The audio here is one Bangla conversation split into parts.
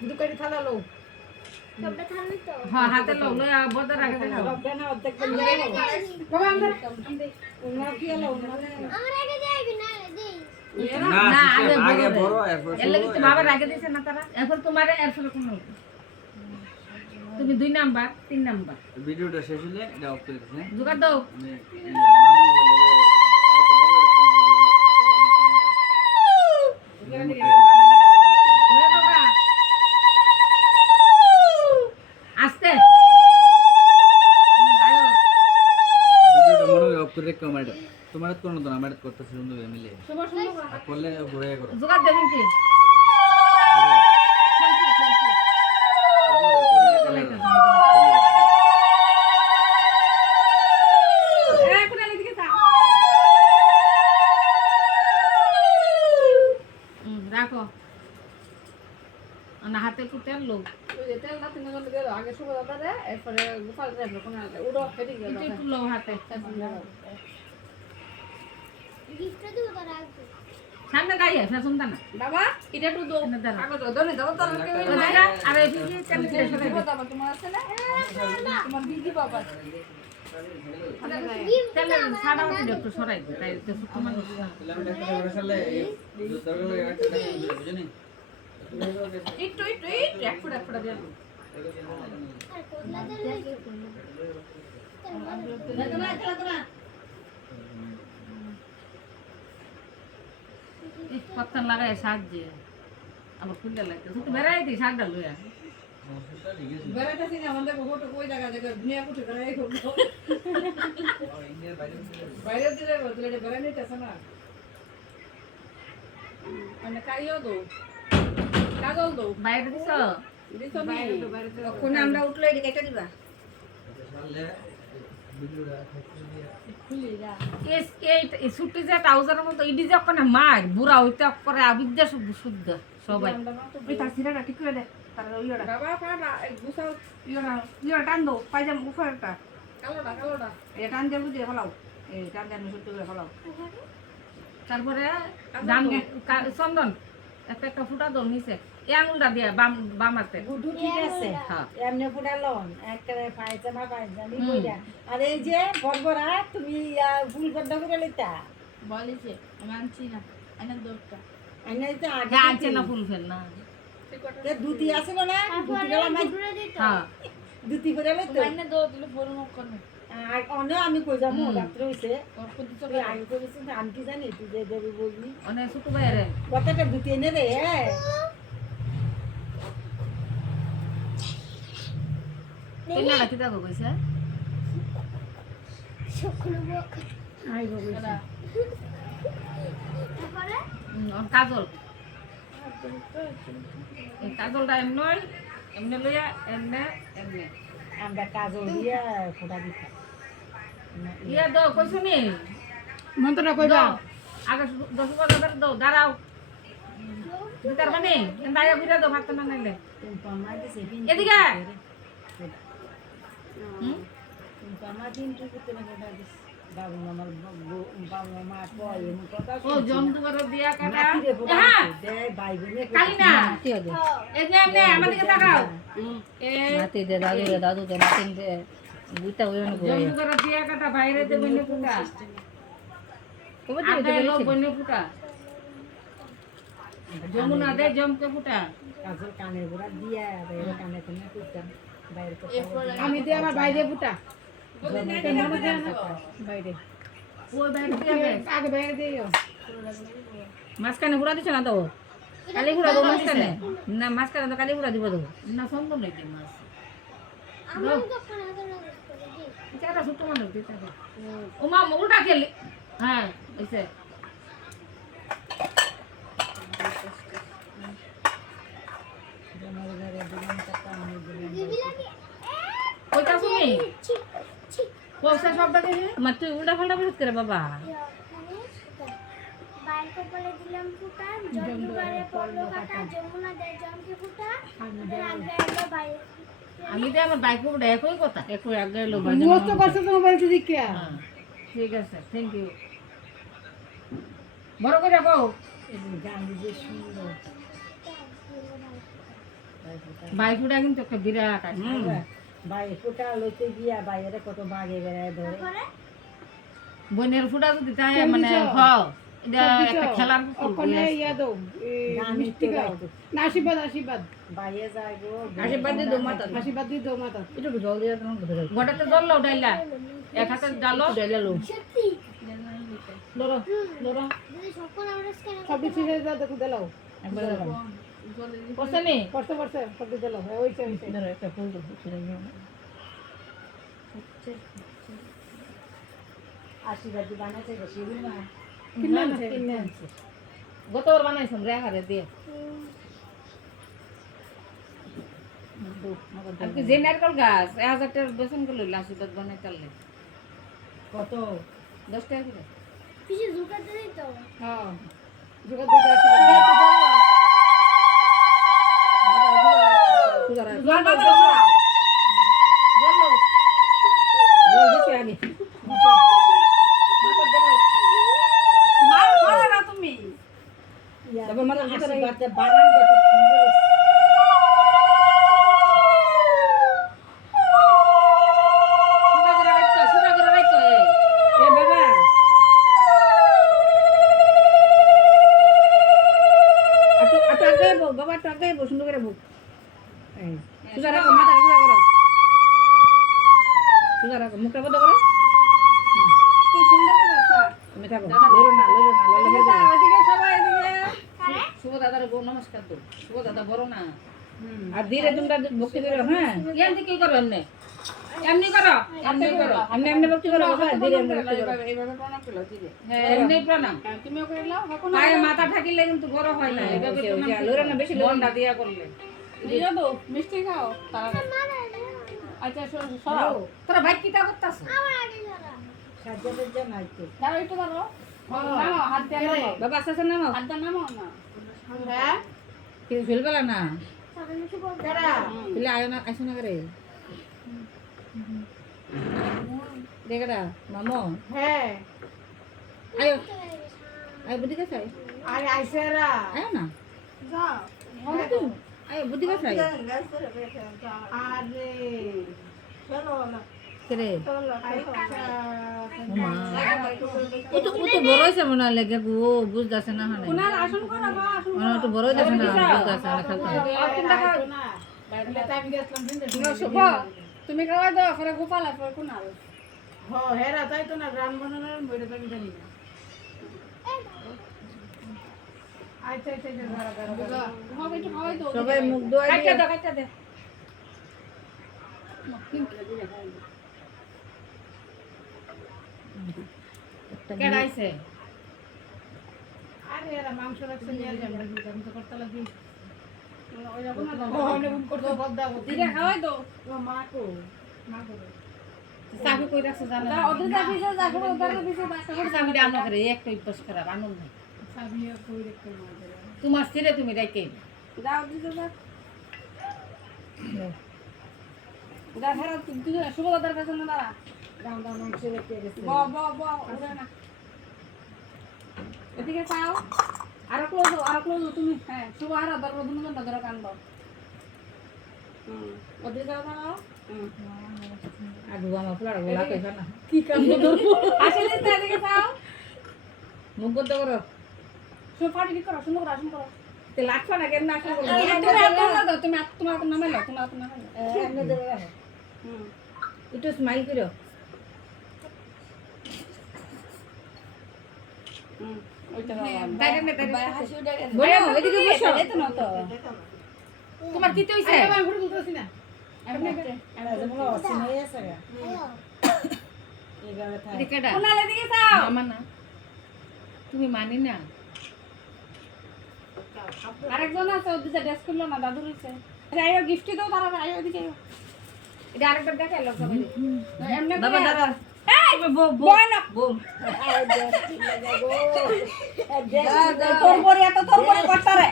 দুকারি থালা লো সবটা থামলি তো হ্যাঁ হাতে লো লো বড় রাখে দাও রব্বা না অর্ধেক করে দাও বাবা আমরা ওনা কি হলো আমার আগে যাইবি না দেই না আগে বড় এরপর এর লাগি তো বাবা রাখে দিয়েছে না তারা এরপর তোমারে এরপর কোন তুমি 2 নাম্বার 3 নাম্বার ভিডিওটা শেষ হলে এটা অফ করে দিন জোগাড় দাও মানে মার মোবাইলে আচ্ছা বাবা এটা ফোন করে আস্তে ভিডিওটা মনে হয় অফ করে রেখো আমার এটা তোমার তো কোনো না আমার করতেছে সুন্দর মিলে সুন্দর সুন্দর আর করলে ঘুরে করো জোগাড় দেবেন কি রাখো না হাতে একটু তেল লো তেল না তিন ঘন্টা দিয়ে আগে শুকো দাদা রে এরপরে গোপাল যাবে কোন উড়ো ফেটে গেল একটু লো হাতে গিফট দিব তো রাখবি সামনে গাইয়ে ফেসুন না বাবা এটা একটু দো কাগজ দাও নি দাও তো আর এই যে তেল দিয়ে সরাই দাও বাবা তোমার আছে না তোমার দিদি বাবা তেল সাদা মতো একটু সরাই দাও তাই তো সুতো মানুষ না তাহলে আমি একটা করে সালে দরকার লাগে একটা বুঝনি একটু এক ফুটা দিয়ে আর কোদলা দিলে পত্তন লাগায় সাহায্যে আবার খুলতে লাগছে তুই বেড়াই দিই শাকটা লইয়া বেড়াইতেছি না আমাদের ফটো কই জায়গা জায়গা দুনিয়া কুঠে করে এই করব বাইরে দিলে বদলে এটা বেড়াই নিতেছ না মানে কাইও দো কাগজ দো বাইরে দিছ দিছ নি কোন আমরা উঠলো এদিকে কেটে দিবা সালে ভিডিওটা খুলি যা এই ছুটি যে ট্রাউজারের মতো ইডি যে ওখানে মার বুড়া হইতে করে আবিদ্যা শুদ্ধ সবাই ওই তার সিরাটা ঠিক করে দে তার ইয়োটা বাবা পাড়া এক গুছাও ইয়োটা টান দো পাইজাম উপরটা কালোটা এটা টান দিয়ে বুঝে ফলাও এই টান দিয়ে আমি সত্যি করে ফলাও তারপরে দাম চন্দন একটা ফুটা দল নিচে এই আঙুলটা দিয়ে বাম হাতে গুডু ঠিক আছে হ্যাঁ এমনি ফুটালন একেবারে পায়জামা পায়জামি কইরা আর এই যে বড়বড়া তুমি ফুল গড্ডা করে লইতা বলিছে আমি আনছি না এনে দোরটা আইনা তো আগে হ্যাঁ আনছে না ফুল ফেল না তে দুতি আছে না দুতি গলা মাই ঘুরে দিত হ্যাঁ দুতি করে লইতো এনে দো দিলে বড় মুখ করবে আর অন্য আমি কই যাবো রাত্রে হইছে ওর কুদি তুই আগে কইছিস আমি কি জানি তুই যে দেবি বলবি অনেক ছোট বাইরে কতটা দুতি এনে রে কেনাটা কি দেখো কইছে শুকনো বক আইবো কইছে তারপরে ওর কাজল এই কাজলটা এমনি লইয়া এমনি আমরা কাজল দিয়া ফোটা দিতা ইয়া দাও কইছো নি মন্ত্রটা কইবা আগে 10 বছর দাও দাঁড়াও দিতার মানে দাঁড়িয়ে ঘুরে দাও ভাত না নাইলে পামা দিছে এদিকে পামা দিন তুই করতে না ফোটা দিস বাবু আমার বাবু মা কয় এমন কথা ও জমদু করে দিয়া কাটা নাতিরে ফোটা হ্যাঁ দে ভাই বোনে কালি না কি হবে এমনি এমনি আমাদেরকে তাকাও নাতি দে দাদু দে নাতি দে বুইতা হইও না জমদু করে দিয়া কাটা বাইরে দে বইনে ফুটা কবে আগে লো বইনে ফুটা যমুনা দে জমকে ফুটা কাজল কানের গোড়া দিয়া বাইরে কানে কানে করতাম বাইরে করতাম আমি দে আমার বাইরে বুটা বাইরে ওই বাইরে দিয়ে আগে বাইরে দিও মাঝখানে গুড়া দিছ না তো কালি গুড়া দাও মাঝখানে না মাঝখানে তো কালি গুড়া দিব তো না সম্ভব নাই দিন মাছ আমার তো খানা দানা করে দি এটা ছোট মানুষ দিতে ও মা উল্টা খেলি হ্যাঁ এসে দিবি লাগে কইতা শুনি ঠিক ঠিক পয়সা সব টাকা মা তুই উল্টা ফাল্টা বলিস করে বাবা বাইর কপালে দিলাম ফুটা জমদুবারে পড়লো কাটা যমুনা দে জমকে ফুটা আগে এলো বাইরে আমি তো আমার বাইক উঠে একই কথা একটু আগে লো মস্ত করছ তোমার বাড়িতে দেখিয়া হ্যাঁ, ঠিক আছে থ্যাংক ইউ বড় করে কও গান যে সুন্দর ভাই ফুটা কিন্তু একটা বিরাট আছে ভাই ফুটা লইতে গিয়া বাইরে কত বাগে বেড়ায় ধরে তারপরে বোনের ফুটা যদি তাই মানে এটা একটা খেলার ওখানে ইয়া দাও গান মিষ্টি নিতে গাও গাইতো। না আশীর্বাদ আশীর্বাদ বাইরে যায় গো আশীর্বাদ দিয়ে দৌড় মাতা আশীর্বাদ দিয়ে দাও মাতা একটু জল দিয়ে তোমার ধরে গোটাতে জল ডাইলা এক হাতে ডালো ডাইলালো সত্যি লড়ো লড়ো যদি সকল আমরা স্ক্যান সব কিছু হয়ে যা দেখো দিলাও একবার দাও করছে নি করতে করতে সব কিছু দিলাও ওইছে ওইছে ধরো একটা ফুল দাও ছেড়ে দিও না আশীর্বাদ দিয়ে বানাইছে গো শিবুর মা কিনে আনছে কিনে আনছে গতবার বানাইছিলাম রে হারে দিয়ে আর কি যে নারকেল গাছ 1000 টাকার বেসন গুলো আশীর্বাদ বানাই চাললে কত 10 টাকা করে পিছে ঝুঁকাতে দিই তো হ্যাঁ যোগা দিতে আশীর্বাদ জল বাবা জল দিছি আগে মার খাওয়া না তুমি তারপর মাথা আশীর্বাদ দিয়ে বানান কত সুন্দর সুদা করে রাখতো এ বাবা আটো আগে বাবা আটো আগে সুন্দর করে বুক সুদা রাখো মাথা সুদা করো সুদা রাখো মুখটা বন্ধ করো কি সুন্দর করে স্যার তুমি থাকো লড়ো না লড়লে ওইদিকে সবাই এদিকে শুভ দাদার গো নমস্কার তো শুভ দাদা বড় না আর ধীরে তোমরা ভক্তি করো হ্যাঁ এমনি কি করো এমনি করো এমনি করো এমনি ভক্তি করো বাবা ধীরে এমনি ভক্তি করো এইভাবে প্রণাম করলো দিদি হ্যাঁ এমনি প্রণাম তুমিও করে নাও এখন পায়ে মাথা ঠাকিলে কিন্তু বড় হয় না এভাবে প্রণাম লড়ে না বেশি মনটা দিয়া করলে দিয়ে দাও মিষ্টি খাও তারা আচ্ছা সরাও তোরা ভাই কিটা করতাছ আমার আগে ধরা সাজ্জা নাই তো দাও একটু ধরো নামো হাত দিয়ে নামো বাবা আস্তে নামো হাত দিয়ে নামো না হ্যাঁ কিছু ফেলবেলা না সামনে শুভ কেডা ফেলে আয় না আসো না করে দেখরা মামো হ্যাঁ আয় আয় বুদ্ধি কাছে আরে আইসেরা আয় না যাও আয় বুদ্ধি কাছে আরে কেরে আচ্ছা মা ও তো বড় হইছে মনে হয় লাগে গো বুঝতাছে না হানে কোনার আসন করো গো আসন মনে হয় তো বড় হইছে না বুঝতাছে না খেলতে না বাইরে টাইম গেছলাম দিন শুভ তুমি খাওয়াই দাও পরে গোপাল আর পরে কোনাল হেরা তাই তো না রান বানানোর বইটা তো আমি জানি না আচ্ছা আচ্ছা ধরা হবে একটু খাওয়াই দাও সবাই মুখ ধোয়া দিয়ে কাটটা দে কেডাইছে আরে এরা মাংস রাখছে নিয়ে যাবে আমি তো করতে লাগি ওই রকম না ওখানে বুক করতে বদ্দা দিরে খাওয়াই দাও ও মা কো চাকু কই রাখছে জানা না ওদের চাকু যে চাকু ওদের দিছে বাসা করে চাকু আনো করে একটা ইপস খারাপ আনন্দ নাই চাবিও কই রেখে মা তোমার ছেলে তুমি রেখে দাও দিতে দাও দাও হেরা তুই শুভদার কাছে না দাঁড়া দাম দাম মাংস রেখে গেছে ব ব ব ওরে না এদিকে চাও আর ক্লোজ তুমি হ্যাঁ শুভ আর দরকার দুজন ধরে কানব ওদিকে যাও দাও আদু আমার ফুলার গোলা কইছ না কি কাম ধরবো আসলে এদিকে চাও মুখ বন্ধ করো শুভ পাটি ঠিক করো সুন্দর করে আসন করো তে লাগছ না কেন আসো তুমি তোমার নামে লো তোমার নামে লো এমনি ধরে রাখো একটু স্মাইল করো ওইটা বলো এদিকে বসো তোমার কি হইছে আমি ঘুরে বলতেছি না এটা যেমন অসীম হয়ে আছে গা এইভাবে থাকে এদিকেটা কোনালে দিকে চাও মামা না তুমি মানি না আরেকজন আছে ওদিকে ড্রেস করলো না দাদুর হইছে আইও গিফট দাও তারা আইও এদিকে আইও এটা আরেকটা দেখাই লোক সবাই এমনি বাবা দাদা এই বয় না বোম তোর পরে এত তোর পরে করতে রে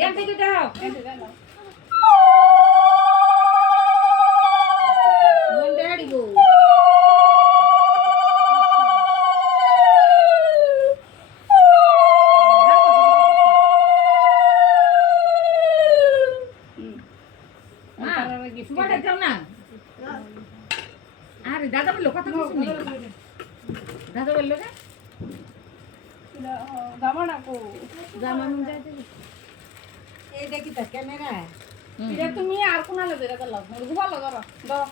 এম থেকে দাও মন দেড়ি গো সুবাটা যাও না আরে দাদা বললো কথা কিছু নেই দাদা বললো না জামা নুন যাইতে এই দেখি তো ক্যামেরা তুমি আর কোনালে বেরা গেল গুবা লাগা দাও